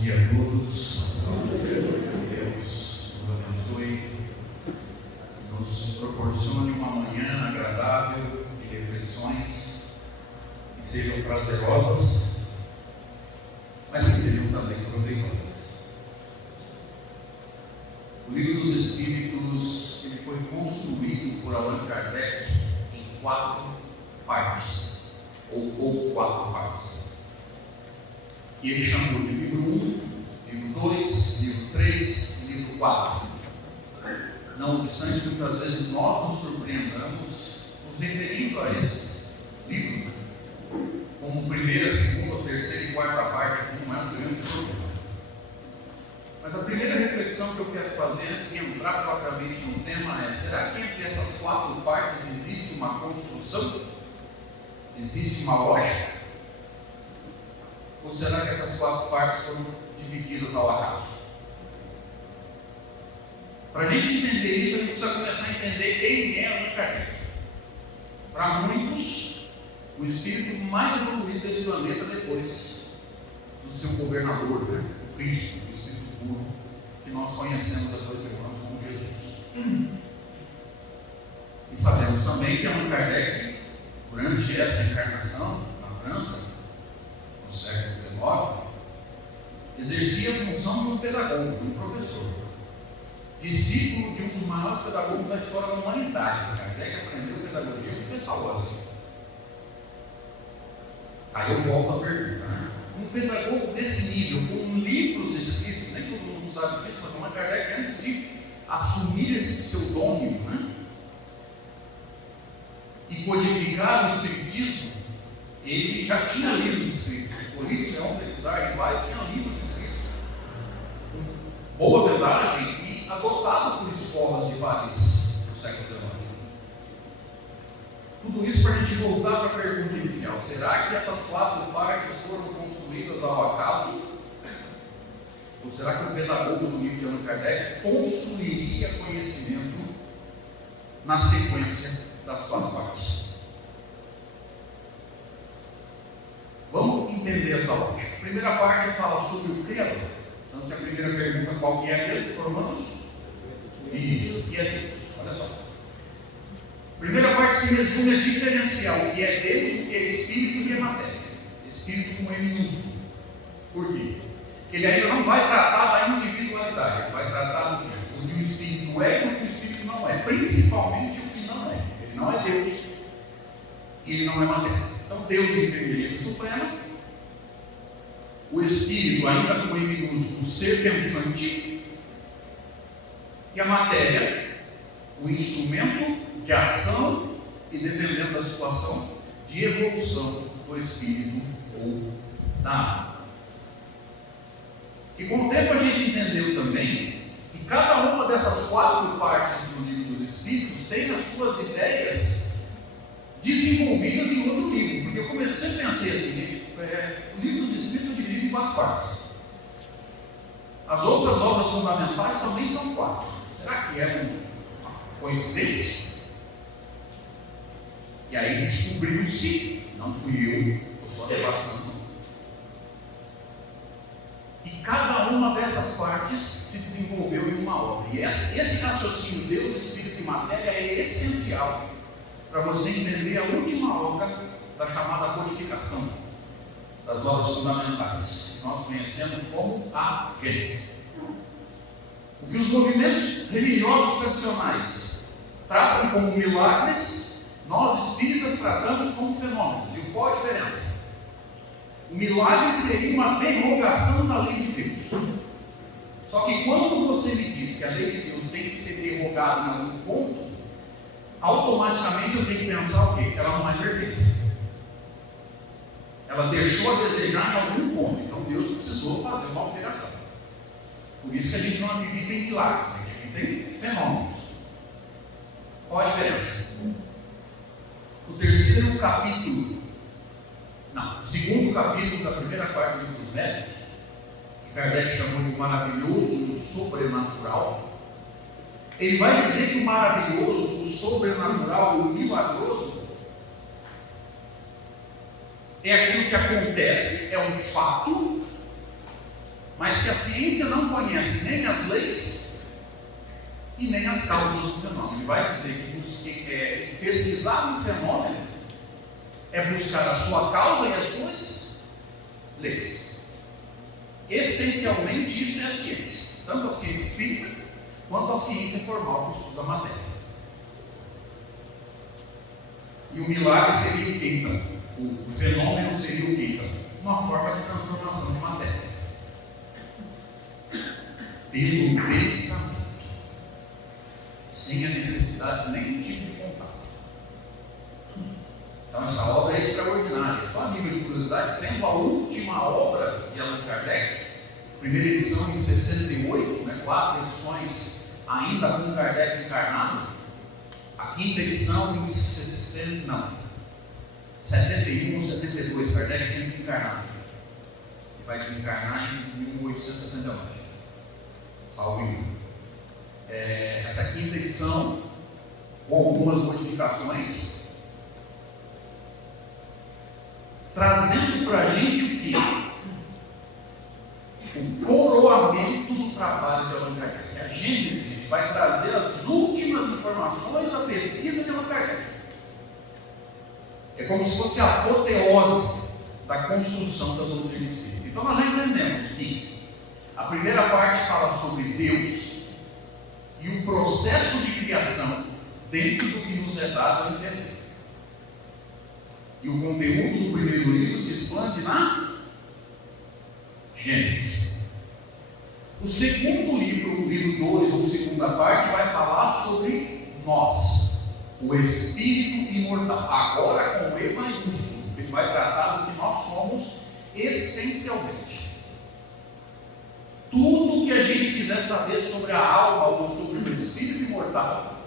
dia a todos. Deus nos abençoe, nos proporcione uma manhã agradável de reflexões que sejam prazerosas, mas que sejam também proveitosas. O Livro dos Espíritos ele foi construído por Allan Kardec em 4 partes, ou 4 partes. E ele chamou de livro 1, livro 2, livro 3 e livro 4. Não obstante, muitas vezes nós nos surpreendamos nos referindo a esses livros como primeira, segunda, terceira e quarta parte, que não é um grande problema. Mas a primeira reflexão que eu quero fazer antes de entrar propriamente no tema é: será que entre essas 4 partes existe uma construção? Existe uma lógica? Ou será que essas 4 partes foram divididas ao acaso? Para a gente entender isso, a gente precisa começar a entender quem é Allan Kardec. Para muitos, o espírito mais evoluído desse planeta depois do seu governador, o Cristo, o Espírito puro, que nós conhecemos depois de irmãos como Jesus. E sabemos também que Allan Kardec, durante essa encarnação na França, no século XIX, exercia a função de um pedagogo, de um professor, discípulo de um dos maiores pedagogos da história da humanidade. Kardec aprendeu pedagogia com o pessoal assim. Aí eu volto à pergunta, né? Um pedagogo desse nível, com livros escritos, nem todo mundo sabe disso, mas Allan Kardec, antes de assumir esse pseudônimo, né, e codificar o espiritismo, ele já tinha livros escritos. Por isso, Leão Deusar e Vai tinha livros escritos com boa verdade e adotado por escolas de Paris no século XIX. Tudo isso para a gente voltar para a pergunta inicial: será que essas 4 partes foram construídas ao acaso? Ou será que o pedagogo do livro de Allan Kardec construiria conhecimento na sequência das 4 partes? Vamos entender essa lógica. A primeira parte fala sobre o Criador. Então, a primeira pergunta: qual que é aquele que formamos? Isso, que é Deus. Olha só. A primeira parte se resume a diferenciar o que é Deus, o que é Espírito e o que é matéria. Espírito com M minúsculo. Por quê? Ele ainda não vai tratar da individualidade, ele vai tratar do que o Espírito é e o que o Espírito não é. Principalmente o que não é. Ele não é Deus e ele não é matéria. Então, Deus em firmeza suprema, o Espírito, ainda com M minúsculo, ser pensante, e a matéria, o instrumento de ação e, dependendo da situação, de evolução do Espírito ou da alma. E com o tempo a gente entendeu também que cada uma dessas 4 partes do livro dos Espíritos tem as suas ideias desenvolvidas em outro livro, porque eu sempre pensei assim: o livro dos Espíritos é dividido em 4 partes. As outras obras fundamentais também são 4. Será que é uma coincidência? E aí descobriu-se, não fui eu, estou só repassando, que cada uma dessas partes se desenvolveu em uma obra. E esse raciocínio Deus, Espírito e matéria é essencial para você entender a última obra da chamada codificação das obras fundamentais, que nós conhecemos como a Gênese. O que os movimentos religiosos tradicionais tratam como milagres, nós espíritas tratamos como fenômenos. E qual a diferença? O milagre seria uma derrogação da lei de Deus. Só que quando você me diz que a lei de Deus tem que ser derrogada em algum ponto, automaticamente eu tenho que pensar o quê? Que ela não é perfeita. Ela deixou a desejar em algum ponto. Então Deus precisou fazer uma alteração. Por isso que a gente não acredita em milagres, a gente acredita em fenômenos. Qual a diferença? O segundo capítulo da primeira parte do livro dos Médiuns, que Kardec chamou de maravilhoso e o sobrenatural, ele vai dizer que o maravilhoso, o sobrenatural, o milagroso, é aquilo que acontece, é um fato, mas que a ciência não conhece nem as leis e nem as causas do fenômeno. Ele vai dizer que pesquisar um fenômeno é buscar a sua causa e as suas leis. Essencialmente, isso é a ciência, tanto a ciência espírita quanto a ciência formal que estuda a matéria. E o milagre seria o que então? O fenômeno seria o que então? Uma forma de transformação de matéria. Pelo pensamento. Sem a necessidade de nenhum tipo de contato. Então essa obra é extraordinária. Só a nível de curiosidade, sendo a última obra de Allan Kardec, primeira edição em 68, 4 edições ainda com Kardec encarnado, a quinta edição em 71 ou 72, Kardec tinha desencarnado. Ele vai desencarnar em 1869. Salvo engano. Essa quinta edição, com algumas modificações, trazendo para a gente o quê? O coroamento do trabalho de Allan Kardec. A Gênese vai trazer as últimas informações da pesquisa de Allan Kardec. É como se fosse a apoteose da construção da doutrina espírita. Então nós já entendemos que a primeira parte fala sobre Deus e o processo de criação dentro do que nos é dado a entender. E o conteúdo do primeiro livro se expande na Gênesis. O segundo livro, o livro 2, ou segunda parte, vai falar sobre nós, o espírito imortal. Agora com E maiúsculo, ele vai tratar do que nós somos essencialmente. Tudo que a gente quiser saber sobre a alma ou sobre o espírito imortal,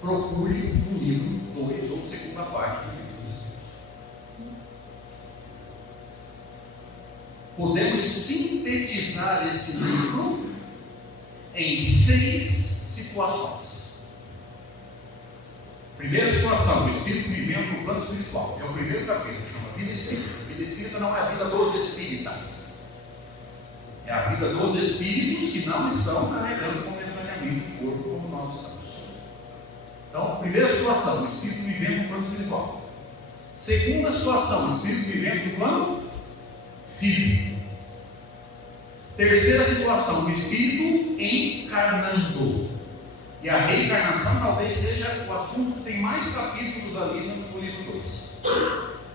procure no livro 2 ou segunda parte do livro dos Espíritos. Podemos sintetizar esse livro em 6 situações. Primeira situação, o espírito vivendo no plano espiritual. É o primeiro capítulo, chama Vida Espírita. Vida Espírita não é a vida dos espíritas. É a vida dos espíritos que não estão carregando momentaneamente o corpo como nós estamos. Então, primeira situação, o espírito vivendo no plano espiritual. Segunda situação, o espírito vivendo no plano físico. Terceira situação, o espírito encarnando. E a reencarnação talvez seja o assunto que tem mais capítulos ali no livro 2.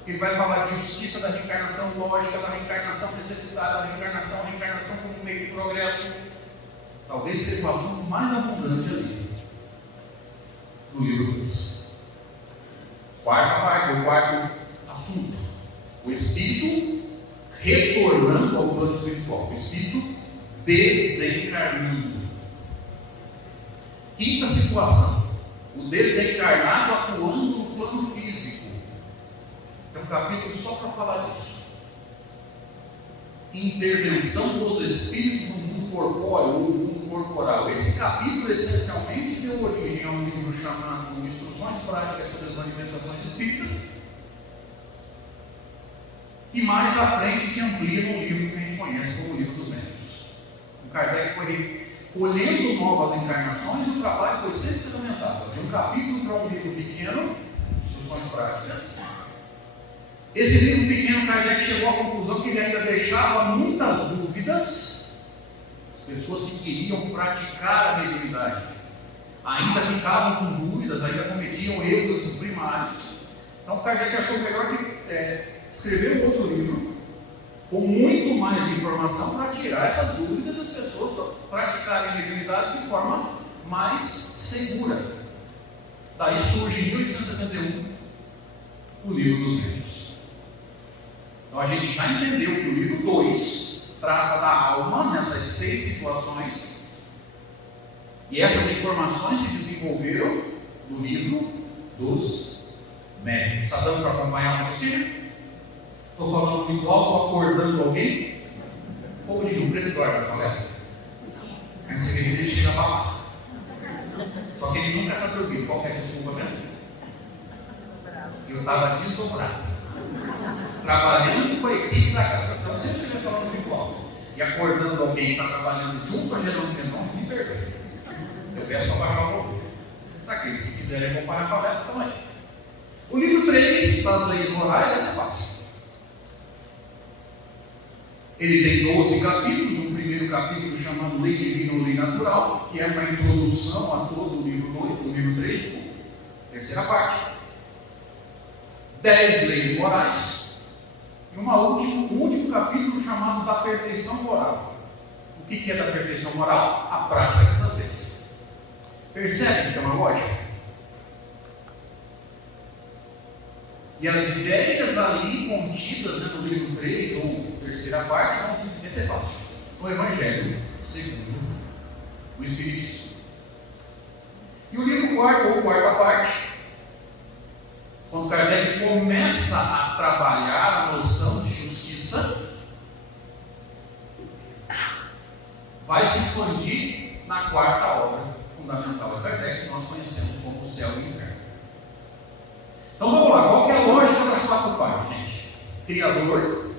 Ele vai falar de justiça da reencarnação lógica, da reencarnação necessitada, da reencarnação, a reencarnação como meio de progresso. Talvez seja o assunto mais abundante ali no livro 2. Quarta parte, o quarto assunto. O espírito retornando ao plano espiritual. O espírito desencarnando. Quinta situação. O desencarnado atuando no plano físico. Tem um capítulo só para falar disso. Intervenção dos espíritos no mundo corpóreo ou no mundo corporal. Esse capítulo essencialmente deu origem a um livro chamado Instruções Práticas sobre as Manifestações Espíritas, e mais à frente se amplia no livro que a gente conhece como o Livro dos Médiuns. O Kardec foi colhendo novas encarnações e o trabalho foi sempre fundamentado. De um capítulo para um livro pequeno, Instruções Práticas. Esse livro pequeno, Kardec chegou à conclusão que ele ainda deixava muitas dúvidas. As pessoas que queriam praticar a mediunidade ainda ficavam com dúvidas, ainda cometiam erros primários. Então Kardec achou melhor que escrever um outro livro com muito mais informação para tirar essas dúvidas das pessoas praticarem a mediunidade de forma mais segura. Daí surge em 1861 o Livro dos Médiuns. Então a gente já entendeu que o livro 2 trata da alma nessas 6 situações, e essas informações se desenvolveram no livro dos médiuns. Está dando para acompanhar o raciocínio? Estou falando muito alto, acordando alguém? O povo de Rio Preto dorme na palestra. Aí você vê que ele chega a babar. Só que ele nunca está dormindo. Qual que é a desculpa mesmo? Eu estava desdobrado, trabalhando com a equipe da casa. Então sempre chega falando muito alto. e acordando alguém que está trabalhando junto, geralmente não se me perdoe. Eu peço para baixar o volume. Para aqueles que quiserem acompanhar a palestra também. O livro 3 das leis morais é fácil. Ele tem 12 capítulos, um primeiro capítulo chamado Lei Divina ou Lei Natural, que é uma introdução a todo o livro 2, o livro 3, terceira parte. 10 leis morais e um último capítulo chamado da perfeição moral. O que é da perfeição moral? A prática dessas leis. Percebe que é uma lógica? E as ideias ali contidas no livro 3 ou terceira parte vão se esquecer fácil. O Evangelho segundo o Espiritismo. E o livro 4 ou quarta parte, quando Kardec começa a trabalhar a noção de justiça, vai se expandir na quarta obra fundamental de Kardec, que nós conhecemos como o céu e o inferno. Então vamos lá, qual que é a lógica das quatro partes, gente? Criador,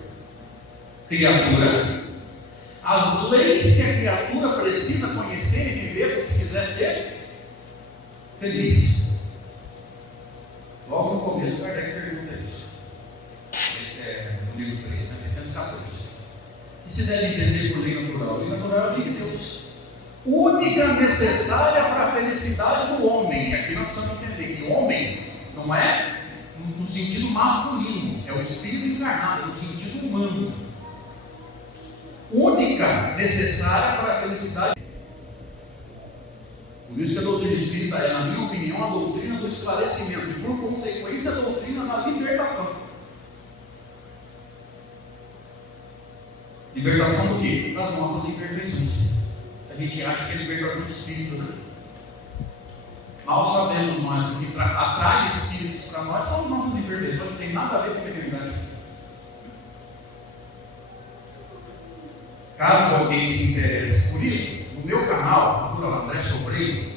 criatura, as leis que a criatura precisa conhecer e viver se quiser ser feliz. Logo no começo, Kardec pergunta isso. No livro 3, na 614. E se deve entender por lei natural? Lei natural é a lei de Deus. Única necessária para a felicidade do homem. E aqui nós precisamos entender que o homem não é no sentido masculino, é o espírito encarnado, é no sentido humano. Única necessária para a felicidade. Por isso que a doutrina espírita é, na minha opinião, a doutrina do esclarecimento e, por consequência, a doutrina da libertação. Libertação do quê? Das nossas imperfeições. A gente acha que é libertação do espírito, né? Mal sabemos nós que o que atrai espíritos para nós são as nossas imperfeições, não tem nada a ver com a mediunidade. Caso alguém se interesse por isso, no meu canal, Dr. André Sobreiro,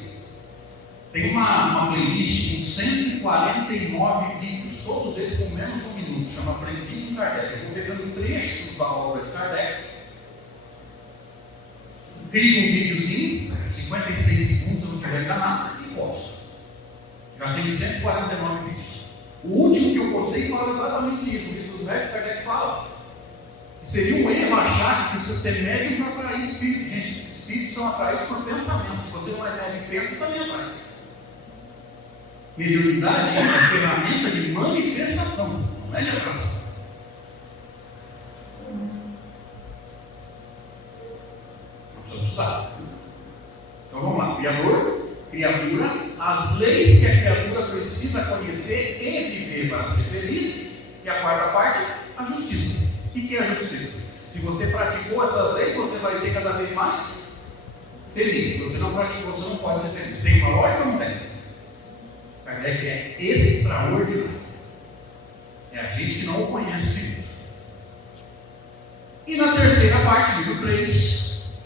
tem uma playlist com 149 vídeos, todos eles com menos de 1 minuto, chama Aprendi com Kardec. Eu vou pegando trechos da obra de Kardec, crio um videozinho, 56 segundos, se eu não estiver enganado, e posto. Já tem 149 vídeos. O último que eu postei fala exatamente isso. O livro dos médicos, Kardec fala que seria um erro achar que precisa ser médium para atrair espírito. Gente, espíritos são atraídos por pensamentos. Se você não é médium e pensa, também atrai. Mediunidade é uma ferramenta de manifestação, não é de atração. Não precisamos estudar. Então vamos lá. Criador, criatura, as leis que a criatura precisa conhecer e viver para ser feliz. E a quarta parte, a justiça. O que é a justiça? Se você praticou essas leis, você vai ser cada vez mais feliz. Se você não praticou, você não pode ser feliz. Tem uma lógica ou não tem? Kardec é extraordinário. É a gente que não o conhece direito. E na terceira parte, livro 3,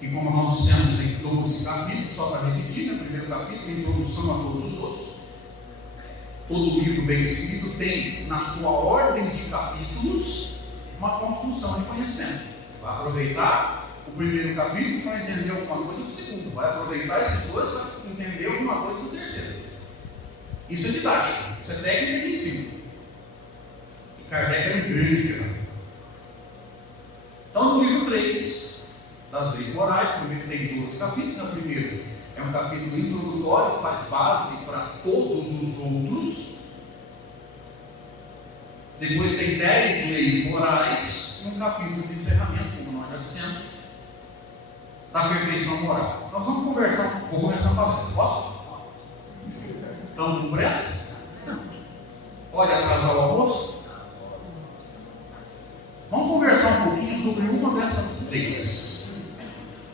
que como nós dissemos, tem 12 capítulos, só para repetir, no primeiro capítulo, introdução a todos os outros. Todo livro bem escrito tem, na sua ordem de capítulos, uma construção de conhecimento. Vai aproveitar o primeiro capítulo para entender alguma coisa do segundo. Vai aproveitar esses dois para entender alguma coisa do terceiro. Isso é didático, isso é técnica de ensino. E Kardec é um grande criador. Então, no livro 3 das leis morais, primeiro tem 12 capítulos. No primeiro é um capítulo introdutório, que faz base para todos os outros. Depois tem 10 leis morais e um capítulo de encerramento, como nós já dissemos, da perfeição moral. Nós vamos conversar, vou começar a falar isso, posso? Estão com pressa? Pode atrasar o almoço? Vamos conversar um pouquinho sobre uma dessas leis.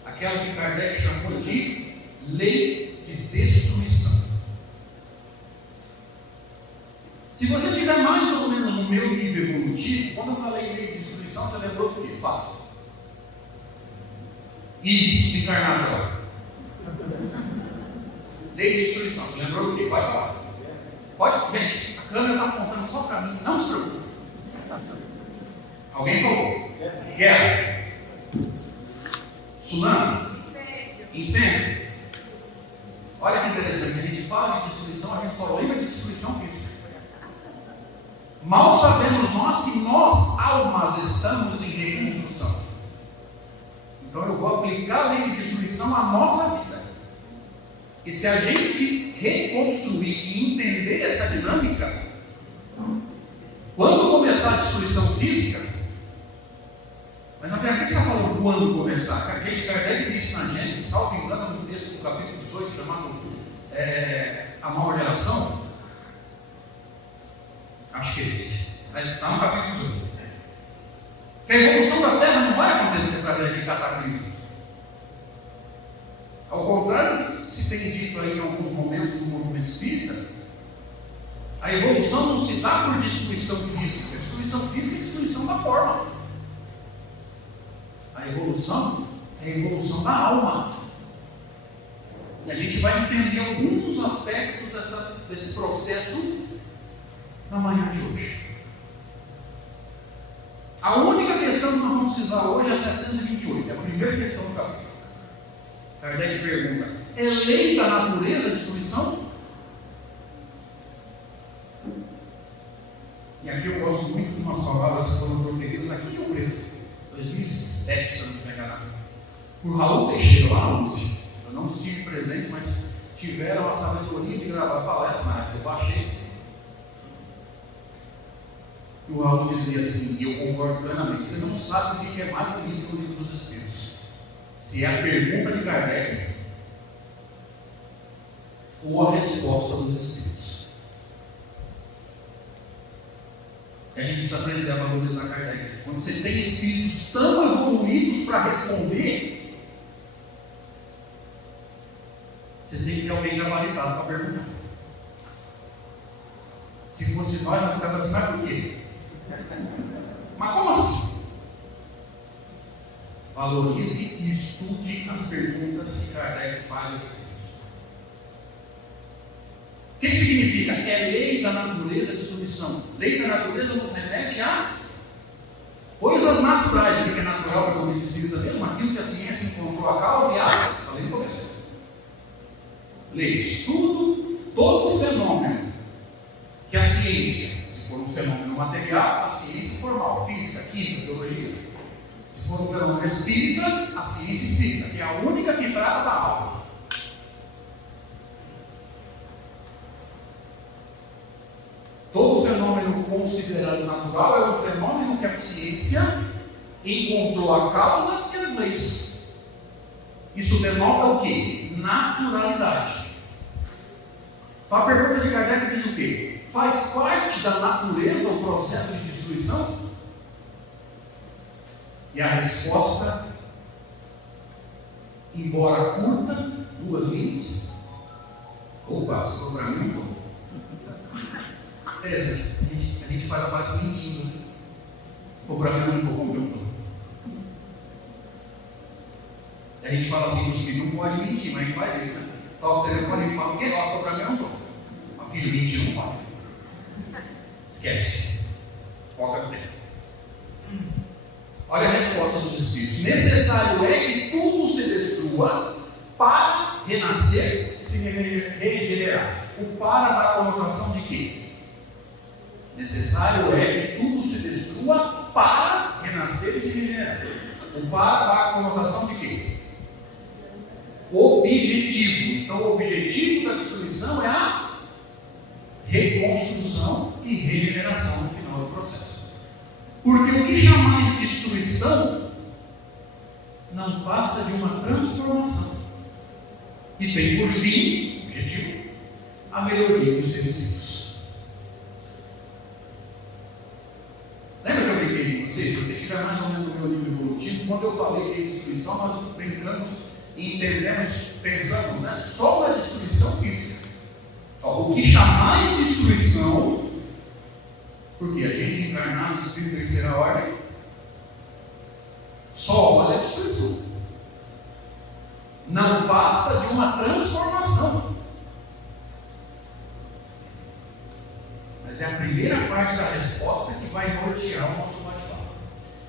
Aquela que Kardec chamou de lei de destruição. Se você estiver mais ou menos no meu nível evolutivo, quando eu falei lei de destruição, você lembrou do que? Fala. Isso, se encarnar agora. Lei de destruição, você lembrou do que? Pode falar. Pode? Gente, a câmera está apontando só para mim, não se preocupe. Alguém falou? Guerra. Tsunami? Incêndio? Olha que interessante, a gente fala de destruição, a gente só lembra de destruição física. Mal sabemos nós que nós, almas, estamos em reconstrução. Então eu vou aplicar a lei de destruição à nossa vida. E se a gente se reconstruir e entender essa dinâmica, quando começar a destruição física, mas por que você está falando quando começar? Kardec disse na Gênesis, salvo engano, no texto do capítulo 18, chamado A Nova Geração, acho que é esse, mas está no capítulo 18, que a evolução da Terra não vai acontecer através de cataclismos. Ao contrário do que se tem dito aí em alguns momentos do movimento espírita, a evolução não se dá por destruição física. A destruição física é a destruição da forma. A evolução é a evolução da alma. E a gente vai entender alguns aspectos desse processo na manhã de hoje. A única questão que nós vamos precisar hoje é a 728, é a primeira questão do capítulo. Kardec pergunta: é lei da natureza a destruição? E aqui eu gosto muito de umas palavras que foram proferidas aqui em Rio Preto, 2007, se eu não me engano, por Raul Teixeira, lá na USP. Eu não estive presente, mas tiveram a sabedoria de gravar palestra na época, eu baixei. E o Raul dizia assim, e eu concordo plenamente: você não sabe o que é mais bonito que o livro dos Espíritos. Se é a pergunta de Kardec ou a resposta dos Espíritos. A gente precisa aprender a valorizar Kardec. Quando você tem espíritos tão evoluídos para responder, você tem que ter alguém gabaritado para perguntar. Se fosse nós ficávamos assim, mas por quê? Mas como assim? Valorize e estude as perguntas que Kardec faz. O que significa? É lei da natureza de destruição. Lei da natureza nos remete a coisas naturais. O que é natural para o espírito mesmo? Aquilo que a ciência encontrou a causa e as. Falei no começo. Leis. Todo fenômeno que a ciência, se for um fenômeno material, a ciência formal, física, química, biologia. Se for um fenômeno espírita, a ciência espírita, que é a única que trata da alma. Todo fenômeno considerado natural é um fenômeno que a ciência encontrou a causa e as leis. Isso denota o quê? Naturalidade. Então a pergunta de Kardec diz o quê? Faz parte da natureza o processo de destruição? E a resposta, embora curta, 2 linhas. Opa, se for para mim, não. Interessante, a gente faz a parte mentindo. Se for para mim, não estou, não estou. E a gente fala assim, os filhos não pode mentir, mas a gente faz isso, né? Toca o telefone e fala, o quê? Se for para mim, não estou. A filha mentir não pode. Esquece. Foca no tempo. Olha a resposta dos Espíritos. Necessário é que tudo se destrua para renascer e se regenerar. O para dá a conotação de quê? Necessário é que tudo se destrua para renascer e se regenerar. O para dá a conotação de quê? Objetivo. Então o objetivo da destruição é a reconstrução e regeneração no final do processo. Porque o que chamais de destruição não passa de uma transformação. E tem por fim, objetivo, a melhoria dos seres vivos. Lembra que eu brinquei com vocês? Se você estiver mais ou menos no meu nível evolutivo, quando eu falei que é destruição, nós brincamos e entendemos, pensamos, né, só na destruição física. O que chamais de destruição, porque a gente encarnado no espírito de terceira ordem, só olha a destruição. Não passa de uma transformação. Mas é a primeira parte da resposta que vai nortear o nosso bate-papo.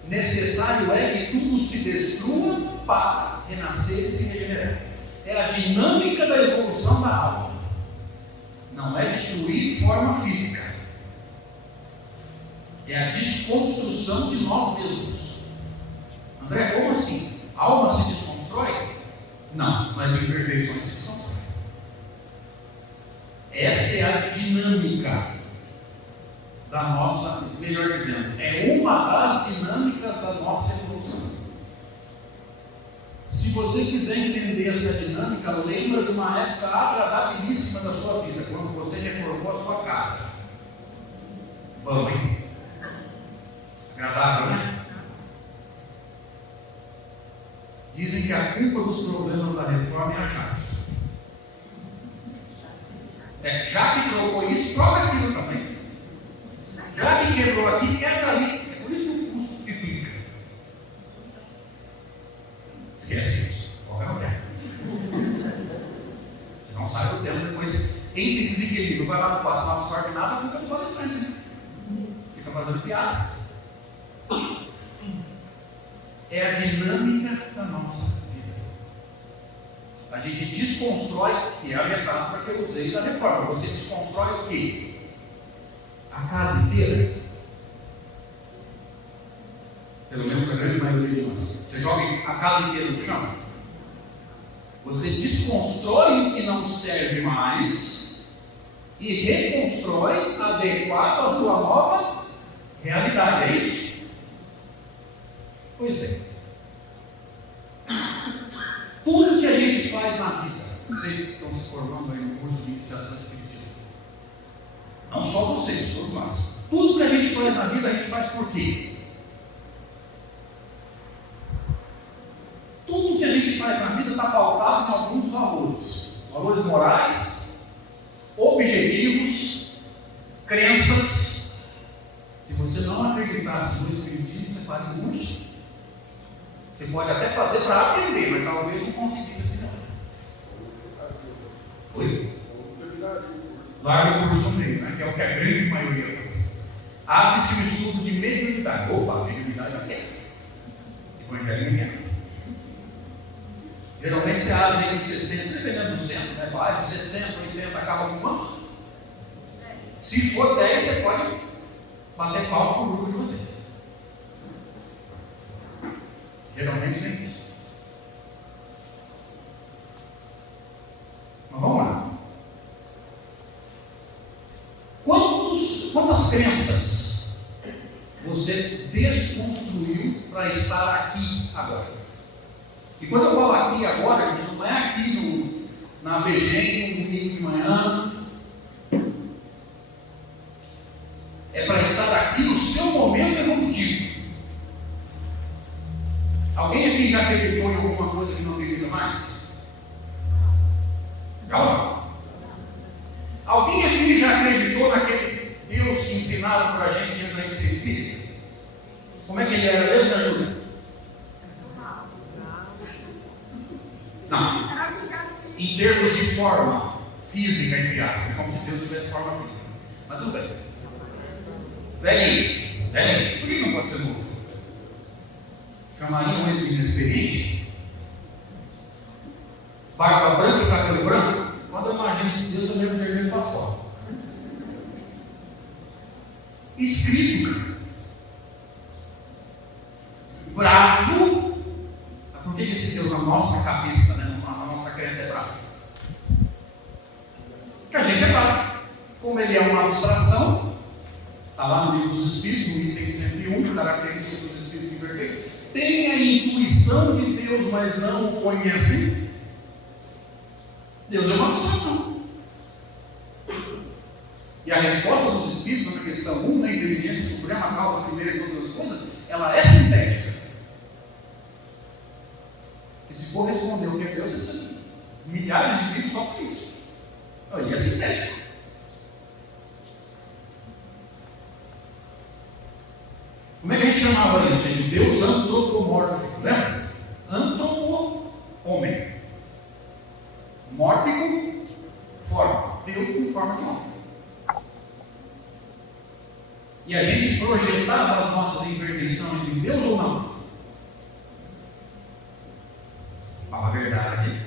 necessário é que tudo se destrua para renascer e se regenerar. É a dinâmica da evolução da alma. Não é destruir forma física. É a desconstrução de nós mesmos. André, como assim? A alma se desconstrói? Não, mas imperfeições se desconstrói. Essa é a dinâmica da nossa, melhor dizendo, é uma das dinâmicas da nossa evolução. Se você quiser entender essa dinâmica, lembra de uma época agradabilíssima da sua vida, quando você reformou a sua casa. Bom, hein? Agradável, né? Dizem que a culpa dos problemas da reforma é a chave. Já que trocou isso, troca aquilo também. Já que quebrou aqui, quebra ali. É por isso que o custo triplica. Esquece isso. Foca no tempo. Se não sai do tempo, depois entra em desequilíbrio. Vai lá no passo, não absorve nada, a culpa é do palestrante, né? Fica fazendo piada. É a dinâmica da nossa vida. A gente desconstrói, que é a metáfora que eu usei da reforma. Você desconstrói o quê? A casa inteira. Pelo menos a grande maioria de nós. Você joga a casa inteira no chão. Você desconstrói o que não serve mais e reconstrói adequado à sua nova realidade. É isso? Pois é. Tudo que a gente faz na vida, vocês que estão se formando aí no curso de iniciação espiritismo, não só vocês, todos nós. Tudo que a gente faz na vida, a gente faz por quê? Tudo que a gente faz na vida está pautado em alguns valores. Valores morais, objetivos, crenças. Se você não acreditasse no espiritismo, você faria um curso. Você pode até fazer para aprender, mas talvez não conseguisse assim não. Oi? Larga o curso no meio, né? Que é o que a grande maioria faz. Abre-se um estudo de mediunidade. Opa, mediunidade eu quero. Evangelho eu quero. Geralmente você abre de 60, dependendo do centro, né? Vai de 60, 80, acaba com quantos? Se for 10, você pode bater pau com o grupo de vocês. Geralmente nem isso. Mas vamos lá. Quantas crenças você desconstruiu para estar aqui agora? E quando eu falo aqui agora, gente, não é aqui na ABG, no domingo de manhã. É para estar aqui no seu momento evolutivo. Alguém aqui já acreditou em alguma coisa que não acredita mais? Calma. Alguém aqui já acreditou naquele Deus que ensinaram para a gente antes de ser espírita? Como é que ele era mesmo, me ajuda? Não. Em termos de forma física, entre aspas, é como se Deus tivesse forma física. Mas tudo bem. Velhinho. Por que não pode ser novo? Chamariam ele de inexperiente? Barba branca e cabelo branco? Quando eu imagino esse Deus, eu lembro de vermelho pastor. Escrito. Bravo. Por que esse Deus na nossa cabeça, né, na nossa crença é bravo? Porque a gente é bravo. Como ele é uma abstração, está lá no livro dos Espíritos, no item 101, característica dos Espíritos imperfeitos. Tem a intuição de Deus, mas não o conhece. Deus é uma abstração. E a resposta dos Espíritos na questão 1, na inteligência suprema, a causa primeira de todas as coisas, ela é sintética. E se for responder o que é Deus, você precisa de milhares de livros só por isso. Ele é sintético. Como é que a gente chamava isso, gente? Deus antropomórfico, lembra? Antropo, homem. Mórfico, forma. Deus com forma de homem. E a gente projetava as nossas imperfeições em Deus ou não? Fala a verdade.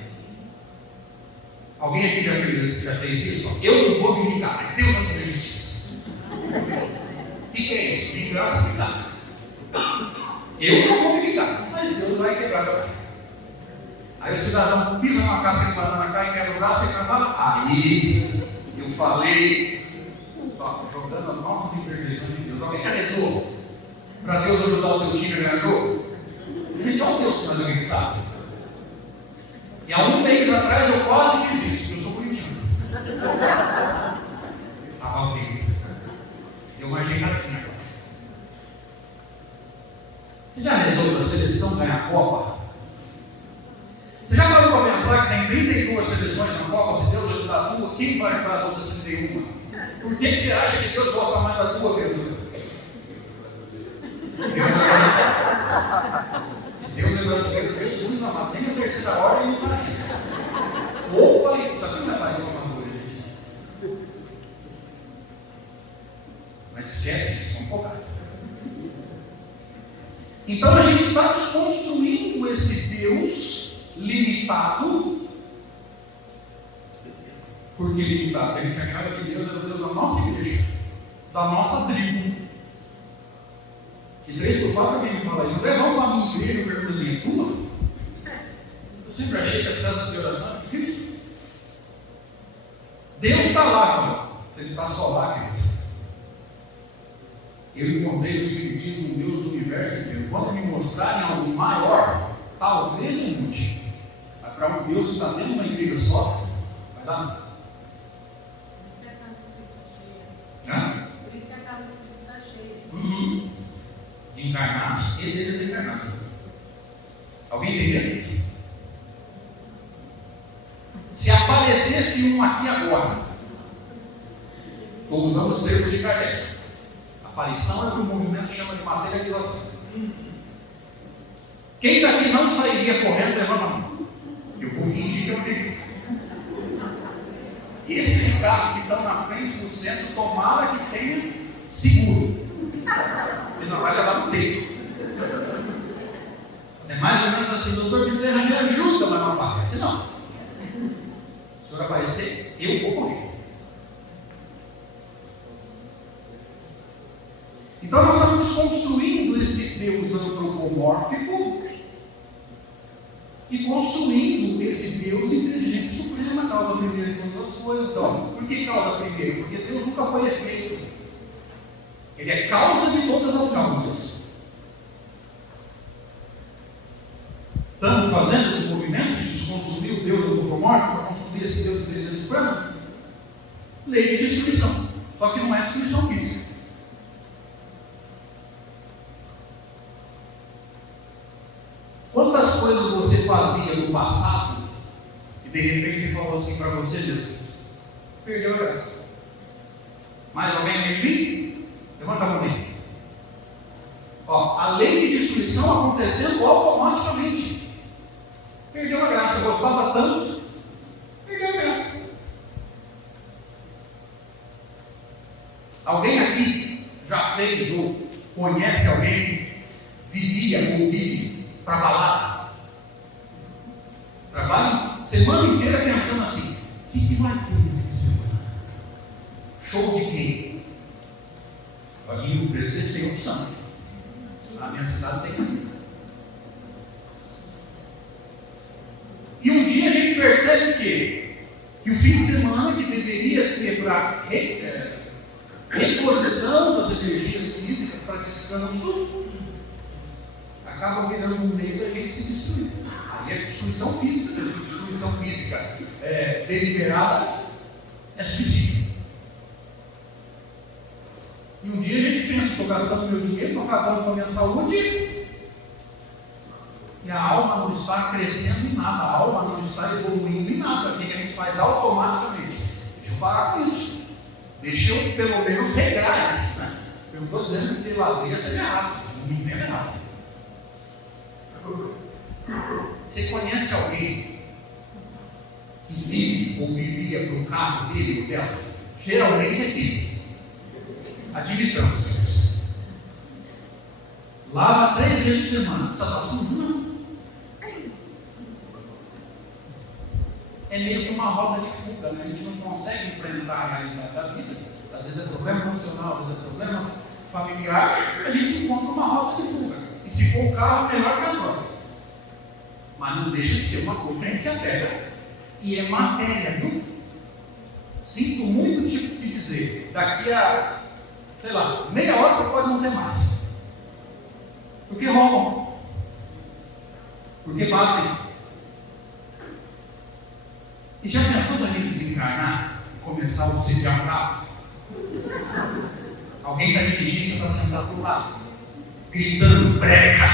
Alguém aqui já fez isso? Eu não vou me vingar, é Deus vai fazer justiça. O que é isso? Vingança vingar. Eu não vou me vingar, mas Deus vai quebrar a barra. Aí o cidadão pisa numa casca de banana, cai, quebra o braço e fala: aí eu falei, jogando as nossas imperfeições em Deus. Alguém já rezou para Deus ajudar o teu time a ganhar jogo? Gente, olha o Deus que nós acreditamos. E há um mês atrás eu quase fiz isso, porque eu sou corintiano. Estava assim. Deu uma ajeitadinha agora. Você já rezou para a seleção ganhar a Copa? Você já parou para pensar que tem 32 seleções na Copa? Se Deus ajudar a tua, quem vai para as outras 31? Por que você acha que Deus gosta mais da tua, criatura? Deus é brasileiro, Jesus não mata nem a terceira hora e não está aí. Opa, sabe que não é mais uma madura, gente? Mas esquece isso, vamos focar. Então a gente está desconstruindo esse Deus limitado. Por que limitado? A gente achava que Deus era o Deus da nossa igreja, da nossa tribo. De 3 por 4 alguém me fala isso. Vamos para a minha igreja, eu pergunto assim: tua? Eu sempre achei que as casas de oração de Cristo. Deus está lá, cara. Ele está só lá, querido. Eu encontrei no Espiritismo um Deus do universo inteiro. Quando me mostrarem algo maior, talvez eu mude. Mas para um Deus que está dentro de uma igreja só, vai dar nada. Por isso que a casa espírita está cheia. Por isso que a casa espírita está cheia. De encarnados e de desencarnados. Alguém entendeu? Se aparecesse um aqui agora, estou usando os termos de Kardec. Aparição é o que o movimento chama de materialização. Quem daqui não sairia correndo, levanta a mão. Eu vou fingir que eu acredito. Esses carros que estão na frente do centro, tomara que tenha seguro. Ele não vai levar no peito. É mais ou menos assim: doutor Bezerra, me ajuda, mas não aparece, não. Se o senhor aparecer, eu vou correr. Então nós estamos construindo esse Deus antropomórfico e construindo esse Deus inteligência suprema, causa primeira de todas as coisas. Então, por que causa primeiro? Porque Deus nunca foi efeito. Ele é causa de todas as causas. Estamos fazendo esse movimento de desconstruir o Deus antropomórfico para construir esse Deus de inteligência suprema? Lei de destruição. Só que não é destruição física. Quantas coisas você fazia no passado e de repente você falou assim para você mesmo: perdeu a graça. Mais alguém me liga? Levanta a mãozinha. Ó, a lei de destruição acontecendo automaticamente. Perdeu a graça. Gostava tanto, perdeu a graça. Alguém aqui já fez ou conhece alguém que vivia ou vive para balada? Trabalha semana inteira pensando assim: o que vai ter no fim de semana? Show de quê? Aqui em Rio Preto vocês têm opção. Na minha cidade tem. E um dia a gente percebe o quê? Que o fim de semana, que deveria ser para reposição das energias físicas, para descanso, acaba virando um meio da gente se destruir. Aí é destruição física. Destruição física deliberada é suicídio. E um dia a gente pensa: estou gastando meu dinheiro, estou acabando com a minha saúde, e a alma não está crescendo em nada, a alma não está evoluindo em nada. O que a gente faz automaticamente? Deixa eu parar com isso. Deixa eu pelo menos regrar isso. Né? Eu não estou dizendo que ter lazer é errado, não me entenda errado. Você conhece alguém que vive ou vivia para o carro dele ou dela? Geralmente é dele. Admitamos. Lava 3 vezes por semana. Precisa estar sujo, não. É meio que uma roda de fuga, né? A gente não consegue enfrentar a realidade da vida. Às vezes é problema emocional, às vezes é problema familiar. A gente encontra uma roda de fuga. E se for o carro, é melhor que a droga. Mas não deixa de ser uma coisa que a gente se apega. E é matéria, viu? Sinto muito te dizer. Daqui a, sei lá, meia hora você pode não ter mais. Porque roubam. Porque batem. E já pensou se a gente desencarnar e começar a obsediar um carro? Alguém está dirigindo, você está sentado do lado, gritando, breca!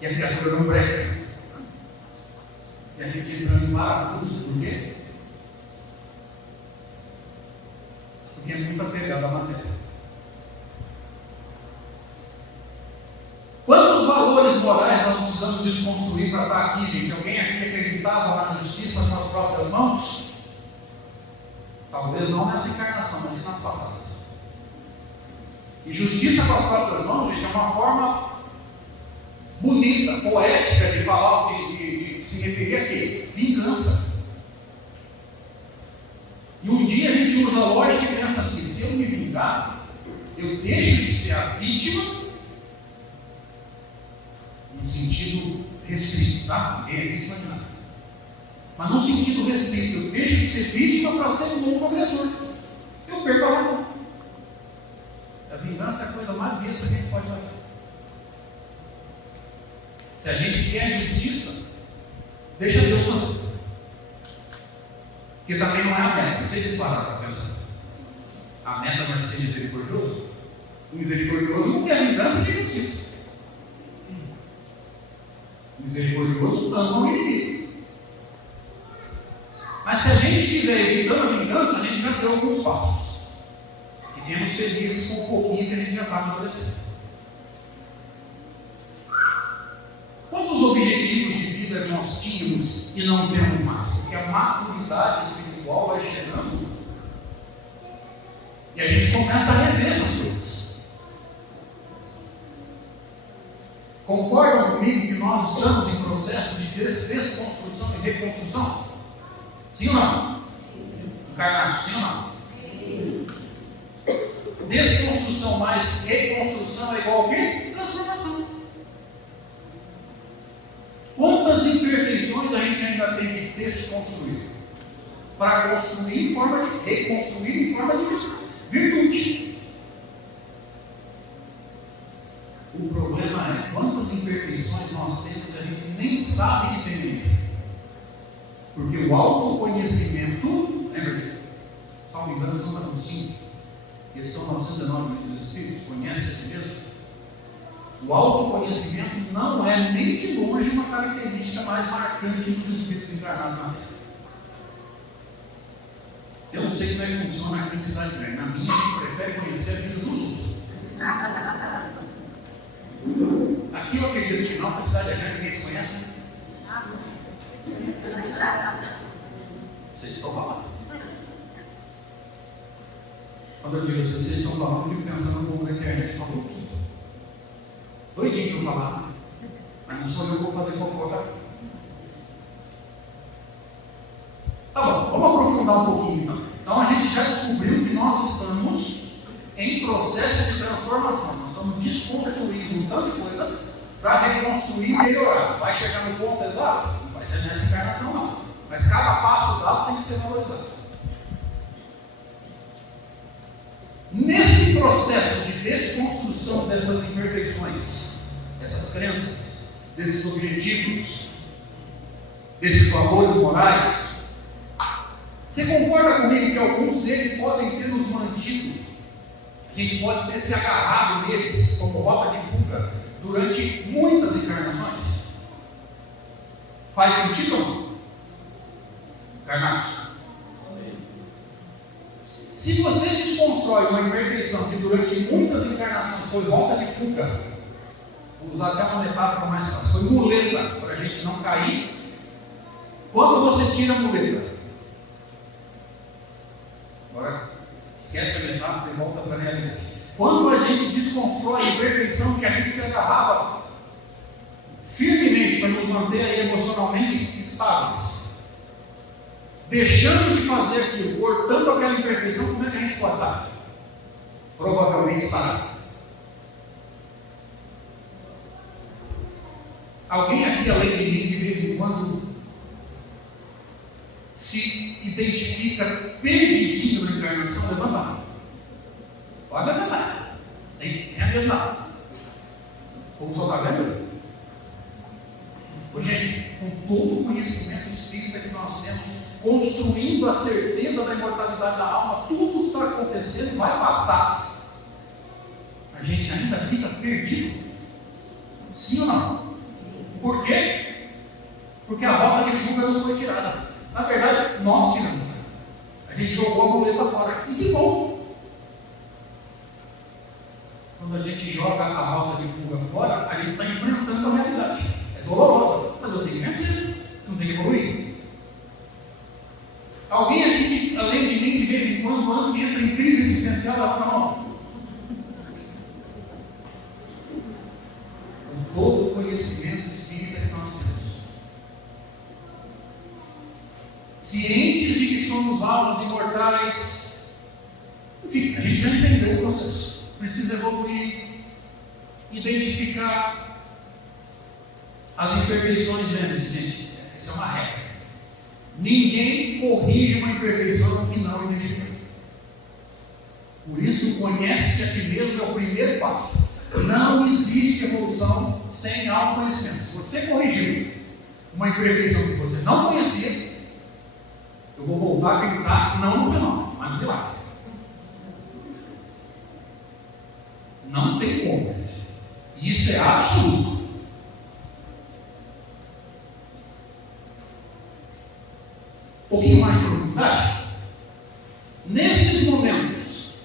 E a criatura não breca. E a gente entrando em parafuso, por quê? Porque é muito apegado à matéria. Quantos valores morais nós precisamos desconstruir para estar aqui, gente? Alguém aqui acreditava na justiça com as próprias mãos? Talvez não nessa encarnação, mas nas passadas. E justiça com as próprias mãos, gente, é uma forma bonita, poética de falar, de se referir a quê? Vingança. E um dia a gente usa a lógica e pensa assim: se eu me vingar, eu deixo de ser a vítima, no sentido restrito, tá? Ninguém é vítima de nada. Mas no sentido restrito, eu deixo de ser vítima para ser um novo agressor. Eu perco a razão. A vingança é a coisa mais besta que a gente pode fazer. Se a gente quer justiça, deixa Deus fazer. Porque também não é a meta. Vocês pararam para pensar. A meta não é ser misericordioso? O misericordioso não quer vingança nem justiça. O misericordioso ama o inimigo. Mas se a gente estiver evitando a vingança, a gente já deu alguns passos. E temos felizes com um pouquinho que a gente já está amadurecendo. Quantos objetivos de vida nós tínhamos e não temos mais? Porque a maturidade espiritual vai chegando e a gente começa a rever essas coisas. Concordam comigo que nós estamos em processo de desconstrução e reconstrução? Sim ou não? Encarnado, sim ou não? Sim. Desconstrução mais reconstrução é igual a quê? Transformação. Quantas imperfeições a gente ainda tem que desconstruir para construir em forma de reconstruir em forma de virtude? O problema é quantas imperfeições nós temos e a gente nem sabe que tem. Porque o autoconhecimento, lembra que, salvo engano, São Agostinho, questão 909 dos Espíritos, conhece a si mesmo? O autoconhecimento não é nem de longe uma característica mais marcante dos espíritos encarnados na Terra. Eu não sei como é que funciona aqui em Cidade Grande. Na minha, a gente prefere conhecer a vida dos outros. Aqui eu acredito que não, porque Cidade Grande ninguém se conhece. Vocês estão falando. Quando eu digo assim, vocês estão falando, eu fico pensando no povo da internet falou aqui. Doidinho para falar, mas não sou eu que vou fazer fofoca. Tá bom, vamos aprofundar um pouquinho então. Então a gente já descobriu que nós estamos em processo de transformação. Nós estamos desconstruindo um tanto de coisa para reconstruir e melhorar. Vai chegar no ponto exato? Não vai ser nessa encarnação não. Mas cada passo dado tem que ser valorizado. Nesse processo de desconstrução dessas imperfeições, dessas crenças, desses objetivos, desses valores morais, você concorda comigo que alguns deles podem ter nos mantido? A gente pode ter se agarrado neles como rota de fuga durante muitas encarnações? Faz sentido ou não? Encarnados? Se você desconstrói uma imperfeição que durante muitas encarnações foi rota de fuga, vou usar até uma metáfora mais fácil, foi muleta para a gente não cair. Quando você tira a muleta, agora esquece a metáfora e volta para a realidade. Quando a gente desconstrói a imperfeição nos manter emocionalmente estáveis, deixando de fazer aquilo, cortando aquela imperfeição, como é que a gente pode estar? Provavelmente estável. Alguém aqui, além de mim, de vez em quando, se identifica perdidinho na encarnação? Levanta a mão. Pode levantar. Nem a mesma não. O povo só está vendo? Gente, com todo o conhecimento espírita que nós temos, construindo a certeza da imortalidade da alma, tudo que está acontecendo vai passar. A gente ainda fica perdido. Sim ou não? Por quê? Porque a rota de fuga nos foi tirada. Na verdade, nós tiramos. A gente jogou a muleta fora. E que bom! Quando a gente joga a rota de fuga fora, a gente está enfrentando a realidade. É dolorosa, mas eu tenho que vencer. Eu não tenho que evoluir. Alguém aqui, além de mim, de vez em quando entra em crise existencial, levanta a mão. Com todo o conhecimento espírita que nós temos, cientes de que somos almas imortais, enfim, a gente já entendeu o processo. Precisa evoluir, identificar as imperfeições deles, gente. Essa é uma regra. Ninguém corrige uma imperfeição que não identifica. Por isso, conhece-te a ti mesmo é o primeiro passo. Não existe evolução sem autoconhecimento. Se você corrigiu uma imperfeição que você não conhecia, eu vou voltar a acreditar não no fenômeno, mas no milagre. Não tem como, gente. Isso é absoluto. Um pouquinho mais de profundidade. Nesses momentos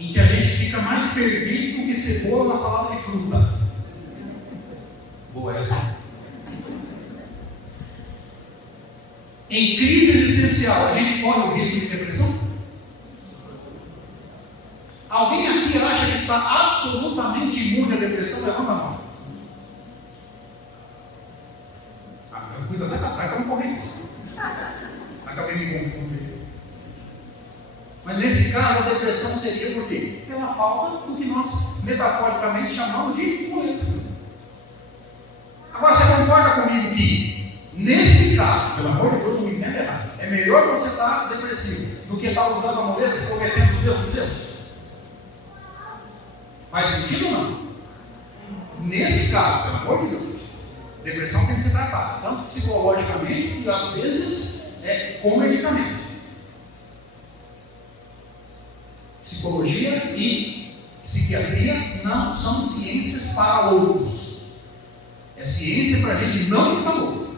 em que a gente fica mais perdido do que cebola na salada de fruta. Boa essa. Em crise existencial, a gente corre o risco de depressão? Alguém aqui acha que está absolutamente imune à depressão? Levanta a mão. Eu pus até para trás para não correr isso. Acabei me confundindo. Mas nesse caso, a depressão seria por quê? Pela falta do que nós metaforicamente chamamos de muleta. Agora, você concorda comigo que, nesse caso, pelo amor de Deus, não me entenda errado, é melhor você estar depressivo do que estar usando a muleta e cometendo os mesmos erros? Faz sentido ou não? Nesse caso, pelo amor de Deus, depressão tem que ser tratada, tanto psicologicamente e às vezes com medicamento. Psicologia e psiquiatria não são ciências para loucos. É ciência para a gente não ficar louco.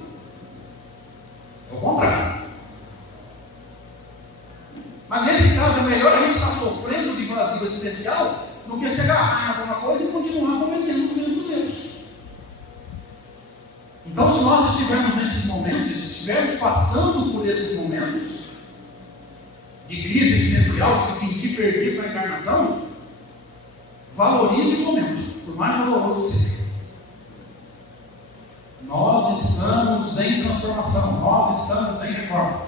É o contrário. Mas nesse caso é melhor a gente estar sofrendo de vazio existencial do que se agarrar em alguma coisa e continuar cometendo os mesmos erros. Então, se nós estivermos nesses momentos, se estivermos passando por esses momentos de crise existencial, de se sentir perdido na encarnação, valorize o momento, por mais doloroso que seja. Nós estamos em transformação, nós estamos em reforma.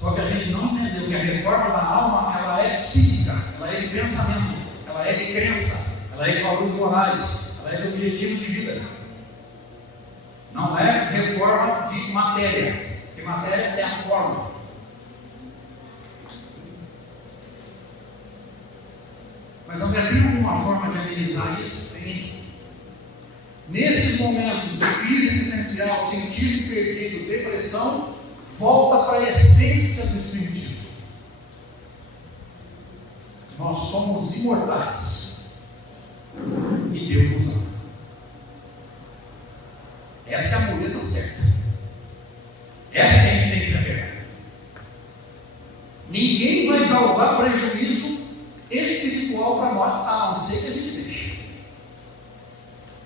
Só que a gente não entendeu que a reforma da alma, ela é psíquica, ela é de pensamento, ela é de crença, ela é de valores morais, ela é de objetivos de vida. Não é reforma de matéria, porque matéria é a forma. Mas André, tem alguma forma de amenizar isso? Tem. Nesses momentos de crise existencial, sentir-se perdido, depressão, volta para a essência do Espiritismo. Nós somos imortais e Deus nos ama. Essa é a muleta certa. Essa que a gente tem que saber. Ninguém vai causar prejuízo espiritual para nós, a não ser que a gente deixe.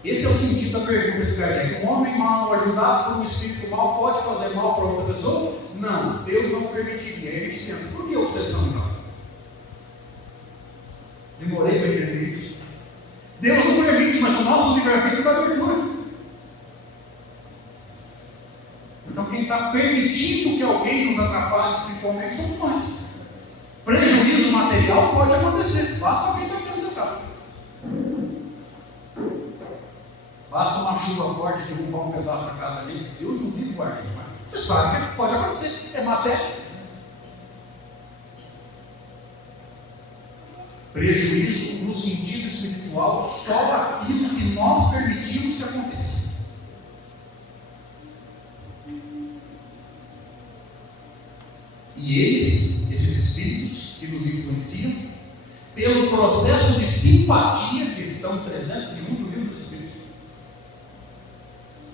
Esse é o sentido da pergunta de Kardec. Um homem mau ajudado por um espírito mau pode fazer mal para outra pessoa? Não, Deus não permitiria. Aí a gente pensa, por que obsessão então? Demorei para entender isso. Deus não permite, mas o nosso livre-arbítrio está abertura. Então, quem está permitindo que alguém nos atrapalhe espiritualmente somos nós. Prejuízo material pode acontecer, basta alguém estar dentro do carro. Basta uma chuva forte derrubar um pedaço da casa da gente, Deus não vive guarda. Você sabe que pode acontecer, é matéria. Prejuízo no sentido espiritual, só aquilo que nós permitimos que aconteça. E eles, esses espíritos que nos influenciam, pelo processo de simpatia, que estão 301 do livro dos Espíritos,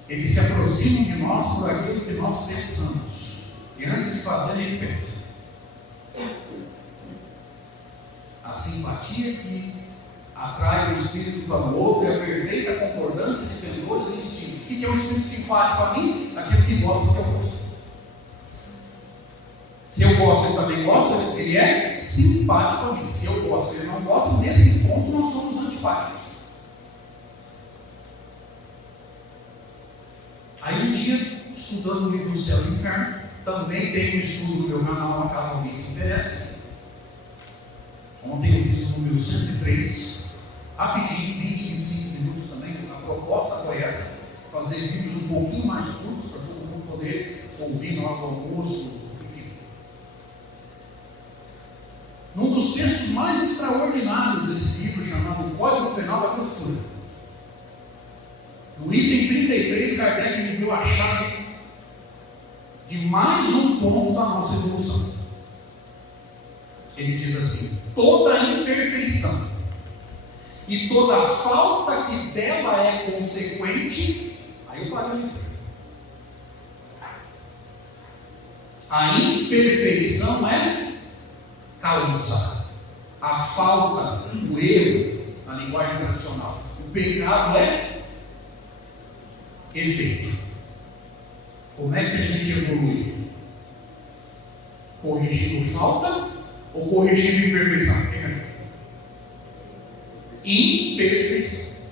eles se aproximam de nós por aquilo que nós pensamos. E antes de fazer, a gente pensa. A simpatia que atrai o espírito para o outro é a perfeita concordância de pendores e instintos. O que é um espírito simpático a mim? Aquilo que gosta do que eu gosto. Se eu gosto, ele também gosta, ele é simpático a mim. Se eu gosto, ele não gosta, nesse ponto nós somos antipáticos. Aí um dia, estudando o livro do Céu e do Inferno, também tem um estudo do meu canal, caso alguém se interesse. Ontem eu fiz o número 103, rapidinho, 20, 25 minutos também. A proposta foi essa, fazer vídeos um pouquinho mais curtos, para todo mundo poder ouvir na hora do almoço, enfim. Num dos textos mais extraordinários desse livro, chamado Código Penal da Postura, no item 33, Kardec me deu a chave de mais um ponto da nossa evolução. Ele diz assim: toda imperfeição e toda falta que dela é consequente, aí eu paro ali. A imperfeição é causa, a falta, o erro, na linguagem tradicional, o pecado é efeito. Como é que a gente evolui? Corrigindo falta ou corrigindo imperfeição? Imperfeição.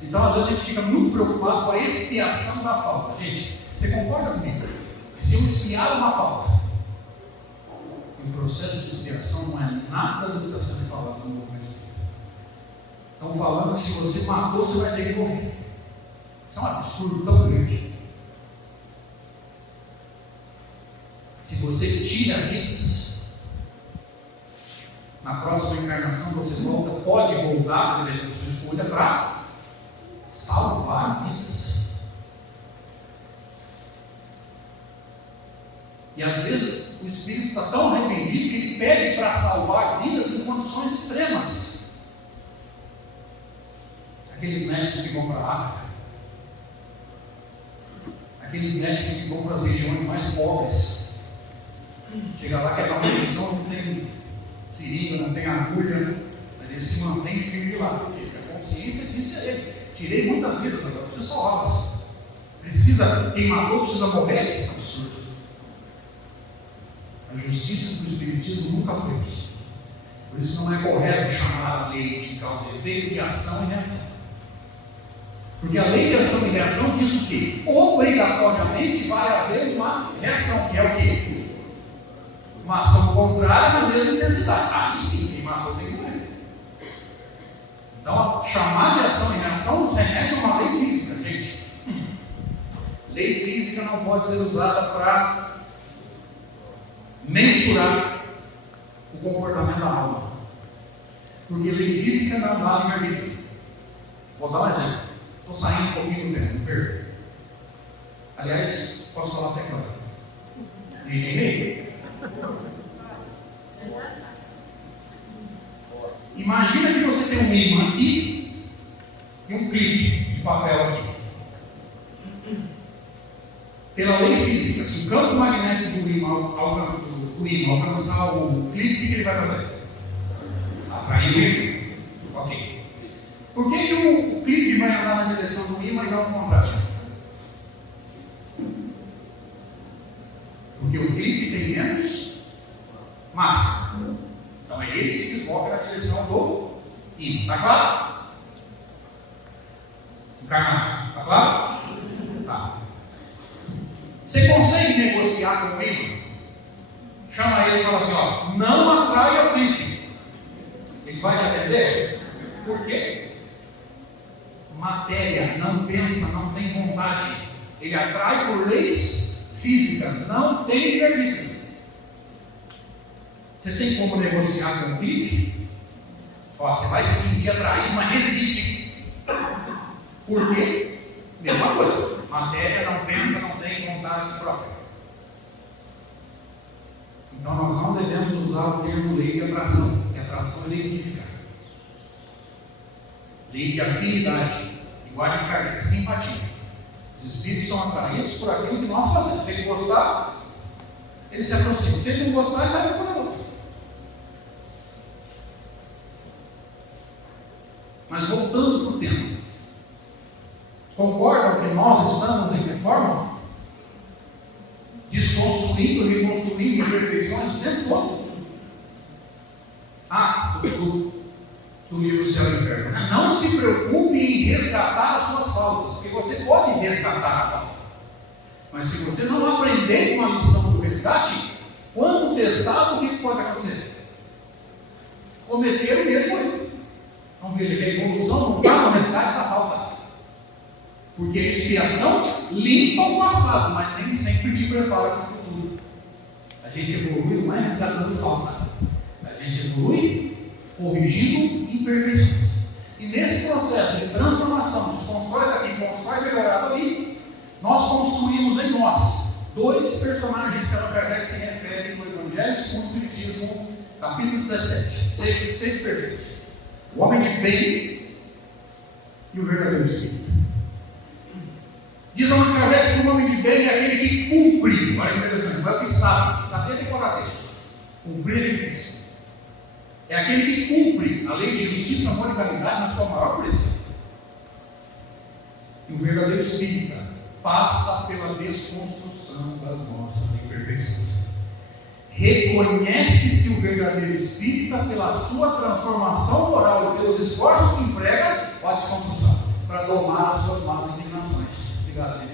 Então, às vezes, a gente fica muito preocupado com a expiação da falta. Gente, você concorda comigo? Se eu expiar uma falta, o processo de expiação não é nada do que está sendo falado no movimento espírita. Estão falando que se você matou, você vai ter que morrer. Isso é um absurdo tão grande. Se você tira vidas, na próxima encarnação você pode voltar, dependendo da sua escolha, para salvar vidas. E às vezes o espírito está tão arrependido que ele pede para salvar vidas em condições extremas. Aqueles médicos que vão para a África, aqueles médicos que vão para as regiões mais pobres, chega lá, quer dar uma injeção, não tem seringa, não tem agulha, mas ele se mantém firme lá. Por quê? Porque a consciência disse a ele: tirei muitas vidas, agora precisa salvá-las. Quem matou precisa morrer. Isso é absurdo. A justiça do Espiritismo nunca foi isso. Por isso não é correto chamar a lei de causa e efeito de ação e reação. Porque a lei de ação e reação diz o quê? Obrigatoriamente vai haver uma reação, que é o quê? Uma ação contrária na mesma intensidade. Aí sim, quem matou tem que morrer. Então, chamar de ação e reação nos remete a uma lei física, gente. Lei física não pode ser usada para mensurar o comportamento da alma. Porque lei física não dá livre-arbítrio. Vou dar um exemplo. Estou saindo um pouquinho do tempo, não perco. Aliás, posso falar até agora. Entendi? Imagina que você tem um imã aqui e um clipe de papel aqui. Pela lei física, se o campo magnético do imã alcançar o clipe, o que ele vai fazer? Atrair o imã. Ok. Por que o clipe vai andar na direção do imã e não ao contrário? Porque o clipe tem menos massa. Então é ele que se desloca na direção do imã. Está claro? Encarnados. Está claro? Tá. Você consegue negociar com o ímpio? Chama ele e fala assim, ó, não atraia o ímpio. Ele vai te atender? Por quê? Matéria não pensa, não tem vontade. Ele atrai por leis físicas, não tem livre-arbítrio. Você tem como negociar com o ímpio? Ó, você vai se sentir atraído, mas resiste. Por quê? Mesma coisa. Matéria não pensa, não tem vontade própria. Então nós não devemos usar o termo lei de atração, porque atração é lei física. Lei de afinidade, linguagem de Kardec, simpatia. Os espíritos são atraídos por aquilo que nós fazemos. Se ele gostar, ele se aproxima. Se ele não gostar, ele vai procurar outro. Mas voltando para o tema, concordam que nós estamos em reforma? Desconstruindo, reconstruindo imperfeições o tempo todo. Do livro Céu e Inferno. Não se preocupe em resgatar as suas faltas, porque você pode resgatar a falta. Mas se você não aprender com a lição do resgate, quando testado, o que pode acontecer? Cometer o mesmo erro. Então veja que a evolução não está no resgate da falta. Porque a expiação limpa o passado, mas nem sempre te prepara para o futuro. A gente evolui não é resgatando falta. A gente evolui corrigindo imperfeições. E nesse processo de transformação, desconstrói daqui, constrói melhorado ali, nós construímos em nós dois personagens que Allan Kardec se refere no Evangelho segundo o Espiritismo, capítulo 17, seis perfeitos. O homem de bem e o verdadeiro Espírito. Diz Allan Kardec que o homem de bem é aquele que cumpre, olha que interessante, não é o que saber decorar texto, cumprir é difícil. É aquele que cumpre a lei de justiça, amor e caridade na sua maior pureza. E o verdadeiro espírita passa pela desconstrução das nossas imperfeições. Reconhece-se o verdadeiro espírita pela sua transformação moral e pelos esforços que emprega a desconstrução para domar as suas más inclinações. Obrigado, gente.